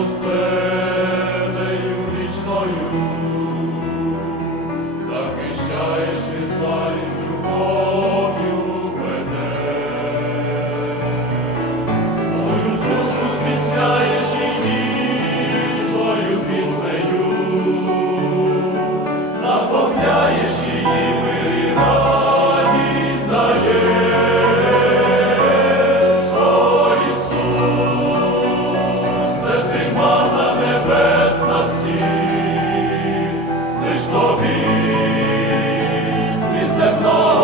усе. Із земного